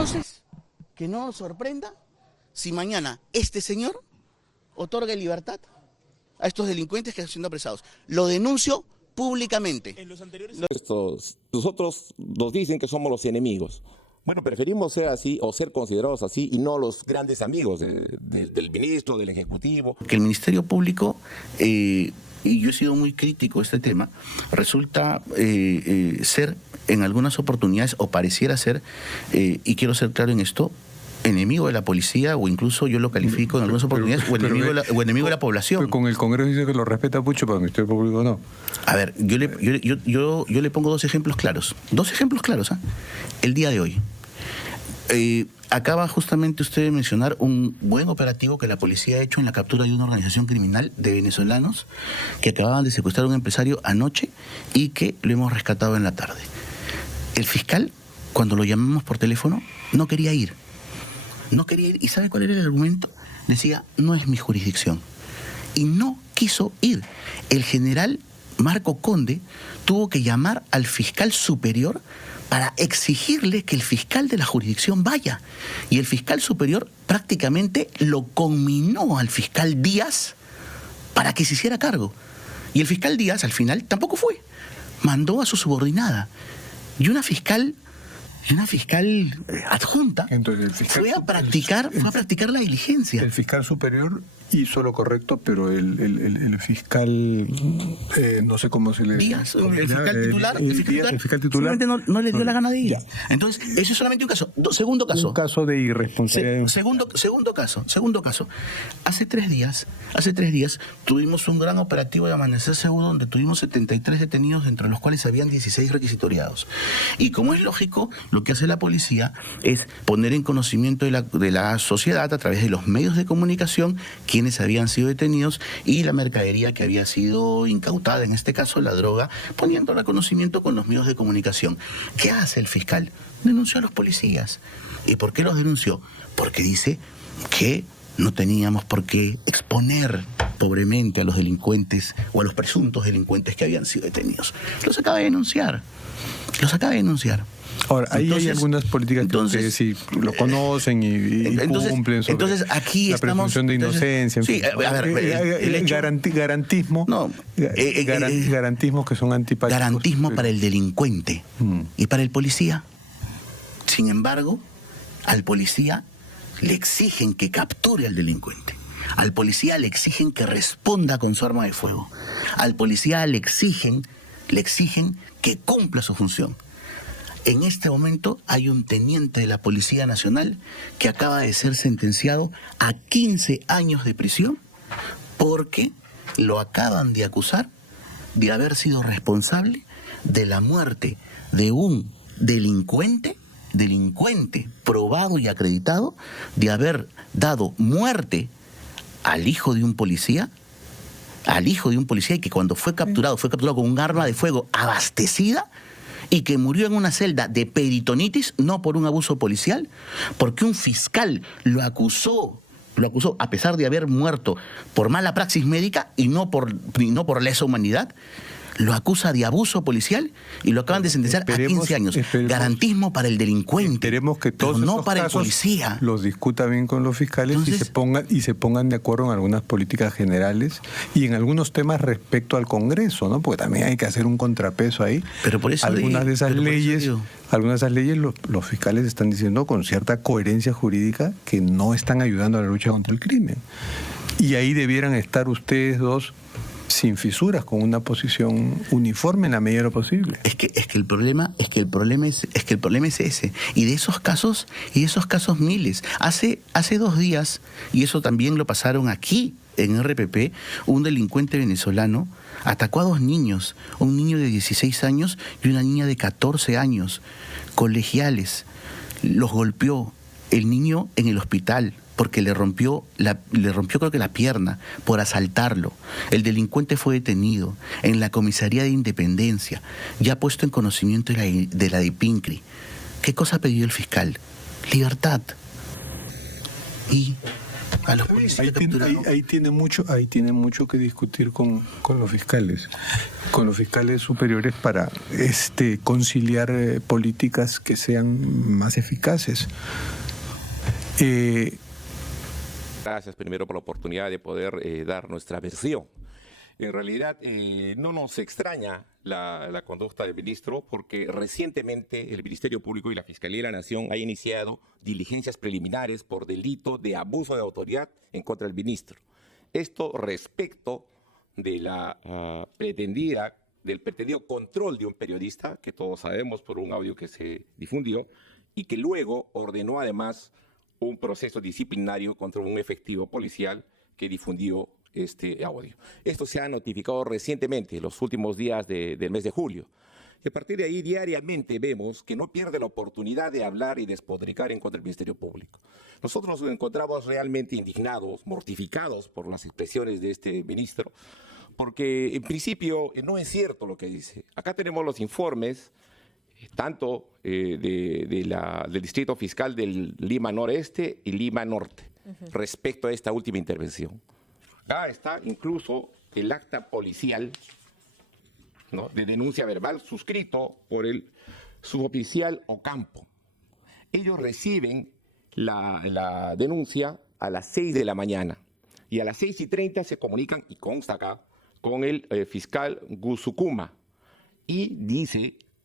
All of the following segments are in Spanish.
Entonces, que no nos sorprenda si mañana este señor otorga libertad a estos delincuentes que están siendo apresados. Lo denuncio públicamente. En los anteriores... Nosotros nos dicen que somos los enemigos. Bueno, preferimos ser así o ser considerados así y no los grandes amigos del ministro, del Ejecutivo. Que el Ministerio Público, y yo he sido muy crítico a este tema, resulta ser en algunas oportunidades, o pareciera ser, y quiero ser claro en esto, enemigo de la policía, o incluso yo lo califico en algunas oportunidades, o enemigo de la población. Pero con el Congreso dice que lo respeta mucho, pero el Ministerio Público no. A ver, yo le pongo dos ejemplos claros. ¿Ah? El día de hoy. Acaba justamente usted de mencionar un buen operativo que la policía ha hecho en la captura de una organización criminal de venezolanos que acababan de secuestrar a un empresario anoche y que lo hemos rescatado en la tarde. El fiscal, cuando lo llamamos por teléfono, no quería ir. ¿Y sabe cuál era el argumento? Decía, no es mi jurisdicción. Y no quiso ir. El general Marco Conde tuvo que llamar al fiscal superior para exigirle que el fiscal de la jurisdicción vaya. Y el fiscal superior prácticamente lo conminó al fiscal Díaz para que se hiciera cargo. Y el fiscal Díaz al final tampoco fue. Mandó a su subordinada. Y una fiscal adjunta. Entonces, el fiscal fue a practicar la diligencia. El fiscal superior hizo lo correcto, pero el fiscal, no sé cómo se le... Díaz, el fiscal titular simplemente no le dio la gana de ir. Ya. Entonces, ese es solamente un caso. Segundo caso. Un caso de irresponsabilidad. Segundo caso. Hace tres días tuvimos un gran operativo de Amanecer Seguro donde tuvimos 73 detenidos, entre los cuales habían 16 requisitoriados. Y como es lógico, lo que hace la policía es poner en conocimiento de la sociedad a través de los medios de comunicación quienes habían sido detenidos y la mercadería que había sido incautada, en este caso la droga, poniéndola a conocimiento con los medios de comunicación. ¿Qué hace el fiscal? Denunció a los policías. ¿Y por qué los denunció? Porque dice que no teníamos por qué exponer pobremente a los delincuentes o a los presuntos delincuentes que habían sido detenidos. Los acaba de denunciar. Ahora, ahí hay algunas políticas que ustedes sí lo conocen y cumplen sobre entonces aquí la estamos, presunción de inocencia. Sí, a ver, garantismo. No, garantismos que son antipáticos. Garantismo para el delincuente y para el policía. Sin embargo, al policía le exigen que capture al delincuente. Al policía le exigen que responda con su arma de fuego. Al policía le exigen que cumpla su función. En este momento hay un teniente de la Policía Nacional que acaba de ser sentenciado a 15 años de prisión porque lo acaban de acusar de haber sido responsable de la muerte de un delincuente probado y acreditado, de haber dado muerte al hijo de un policía, y que cuando fue capturado con un arma de fuego abastecida y que murió en una celda de peritonitis, no por un abuso policial, porque un fiscal lo acusó a pesar de haber muerto por mala praxis médica y no por lesa humanidad. Lo acusa de abuso policial y lo acaban de sentenciar a 15 años. Garantismo para el delincuente, esperemos que todos pero no esos para el casos policía. Los discuta bien con los fiscales. Entonces, y se pongan de acuerdo en algunas políticas generales y en algunos temas respecto al Congreso, ¿no? Porque también hay que hacer un contrapeso ahí. Pero por eso algunas de esas leyes los fiscales están diciendo con cierta coherencia jurídica que no están ayudando a la lucha contra el crimen. Y ahí debieran estar ustedes dos sin fisuras, con una posición uniforme en la medida de lo posible. Es que el problema es ese. Y de esos casos miles. Hace 2 días, y eso también lo pasaron aquí en RPP, un delincuente venezolano atacó a 2 niños, un niño de 16 años y una niña de 14 años, colegiales. Los golpeó, el niño en el hospital, porque le rompió creo que la pierna por asaltarlo. El delincuente fue detenido en la comisaría de Independencia, ya puesto en conocimiento de la DIPINCRI. ¿Qué cosa pidió el fiscal? Libertad. Y a los policías capturados. Ahí tiene mucho que discutir con los fiscales superiores para conciliar políticas que sean más eficaces. Gracias primero por la oportunidad de poder dar nuestra versión. En realidad no nos extraña la conducta del ministro porque recientemente el Ministerio Público y la Fiscalía de la Nación han iniciado diligencias preliminares por delito de abuso de autoridad en contra del ministro. Esto respecto de del pretendido control de un periodista, que todos sabemos por un audio que se difundió, y que luego ordenó además un proceso disciplinario contra un efectivo policial que difundió este audio. Esto se ha notificado recientemente, en los últimos días del mes de julio. Y a partir de ahí, diariamente vemos que no pierde la oportunidad de hablar y despotricar en contra del Ministerio Público. Nosotros nos encontramos realmente indignados, mortificados por las expresiones de este ministro, porque en principio no es cierto lo que dice. Acá tenemos los informes, tanto del Distrito Fiscal del Lima Noreste y Lima Norte, respecto a esta última intervención. Acá está incluso el acta policial, ¿no?, de denuncia verbal suscrito por el suboficial Ocampo. Ellos reciben la denuncia a las 6 de la mañana y a las 6:30 se comunican, y consta acá, con el fiscal Gusukuma y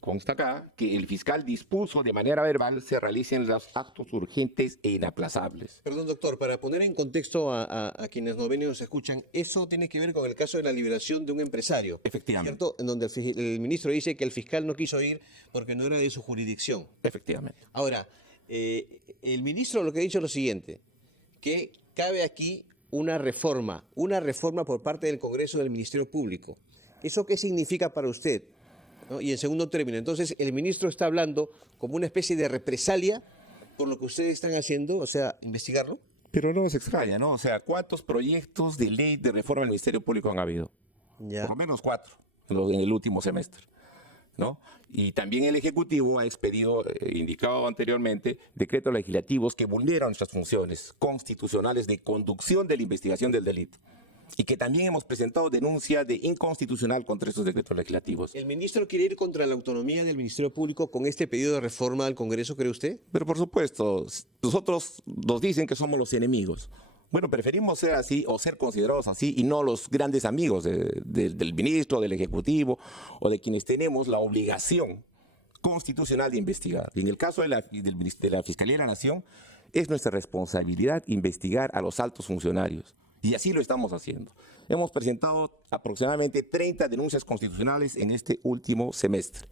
consta acá que el fiscal dispuso de manera verbal se realicen los actos urgentes e inaplazables. Perdón, doctor, para poner en contexto a quienes nos ven y nos escuchan, eso tiene que ver con el caso de la liberación de un empresario. Efectivamente. ¿Cierto? En donde el ministro dice que el fiscal no quiso ir porque no era de su jurisdicción. Efectivamente. Ahora, el ministro lo que ha dicho es lo siguiente, que cabe aquí una reforma por parte del Congreso del Ministerio Público. ¿Eso qué significa para usted? ¿No? Y en segundo término, entonces el ministro está hablando como una especie de represalia por lo que ustedes están haciendo, o sea, investigarlo. Pero no es extraña, ¿no? O sea, ¿cuántos proyectos de ley de reforma del Ministerio Público han habido? Ya. Por lo menos 4 en el último semestre, ¿no? Y también el Ejecutivo ha expedido, indicado anteriormente, decretos legislativos que vulneran nuestras funciones constitucionales de conducción de la investigación del delito. Y que también hemos presentado denuncia de inconstitucional contra estos decretos legislativos. ¿El ministro quiere ir contra la autonomía del Ministerio Público con este pedido de reforma al Congreso, cree usted? Pero por supuesto, nosotros nos dicen que somos los enemigos. Bueno, preferimos ser así o ser considerados así y no los grandes amigos del ministro, del Ejecutivo o de quienes tenemos la obligación constitucional de investigar. Y en el caso de la Fiscalía de la Nación, es nuestra responsabilidad investigar a los altos funcionarios. Y así lo estamos haciendo. Hemos presentado aproximadamente 30 denuncias constitucionales en este último semestre.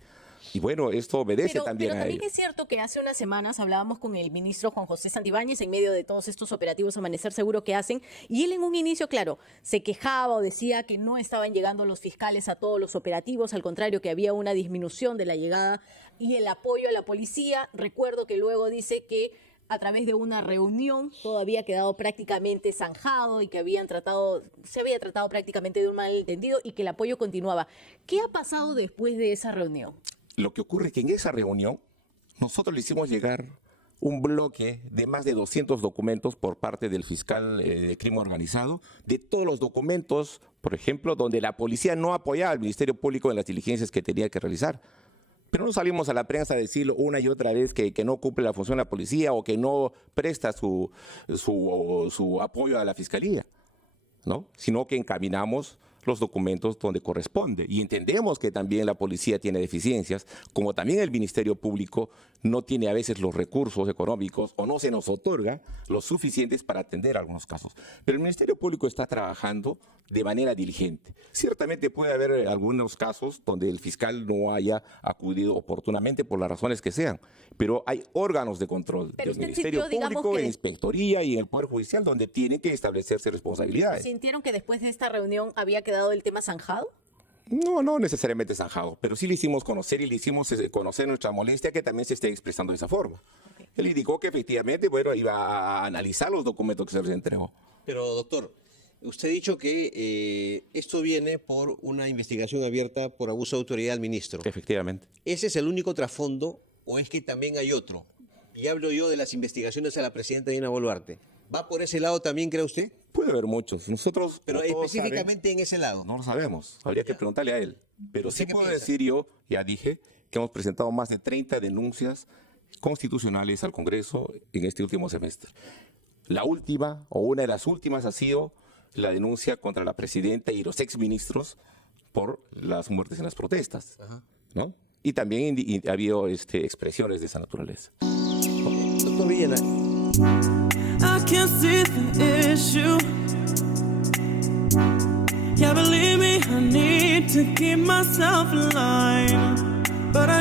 Y bueno, esto obedece también a ello. Pero también es cierto que hace unas semanas hablábamos con el ministro Juan José Santibáñez en medio de todos estos operativos Amanecer Seguro que hacen, y él en un inicio, claro, se quejaba o decía que no estaban llegando los fiscales a todos los operativos, al contrario, que había una disminución de la llegada y el apoyo a la policía. Recuerdo que luego dice que a través de una reunión todo había quedado prácticamente zanjado y que se había tratado prácticamente de un malentendido y que el apoyo continuaba. ¿Qué ha pasado después de esa reunión? Lo que ocurre es que en esa reunión nosotros le hicimos llegar un bloque de más de 200 documentos por parte del fiscal de crimen organizado, de todos los documentos, por ejemplo, donde la policía no apoyaba al Ministerio Público en las diligencias que tenía que realizar. Pero no salimos a la prensa a decirlo una y otra vez que no cumple la función de la policía o que no presta su apoyo a la fiscalía, ¿no? Sino que encaminamos los documentos donde corresponde. Y entendemos que también la policía tiene deficiencias, como también el Ministerio Público no tiene a veces los recursos económicos o no se nos otorga los suficientes para atender algunos casos. Pero el Ministerio Público está trabajando de manera diligente. Ciertamente puede haber algunos casos donde el fiscal no haya acudido oportunamente por las razones que sean, pero hay órganos de control del Ministerio Público, en Inspectoría y en el Poder Judicial donde tienen que establecerse responsabilidades. ¿Sintieron que después de esta reunión había quedado el tema zanjado? No necesariamente zanjado, pero sí le hicimos conocer y le hicimos conocer nuestra molestia que también se esté expresando de esa forma. Okay. Él indicó que efectivamente, bueno, iba a analizar los documentos que se les entregó. Pero, doctor, usted ha dicho que esto viene por una investigación abierta por abuso de autoridad al ministro. Efectivamente. ¿Ese es el único trasfondo o es que también hay otro? Y hablo yo de las investigaciones a la presidenta Dina Boluarte. ¿Va por ese lado también, cree usted? Puede haber muchos. Nosotros, Pero como todos específicamente en ese lado. no lo sabemos. Habría que preguntarle a él. Pero ¿Usted sí qué puedo piensa? decir yo, ya dije, que hemos presentado más de 30 denuncias constitucionales al Congreso en este último semestre. La última, o una de las últimas, ha sido la denuncia contra la presidenta y los exministros por las muertes en las protestas, ¿no? Y también ha habido expresiones de esa naturaleza. Doctor Villena, I can't see the issue. Yeah, believe me, I need to keep myself in line. But I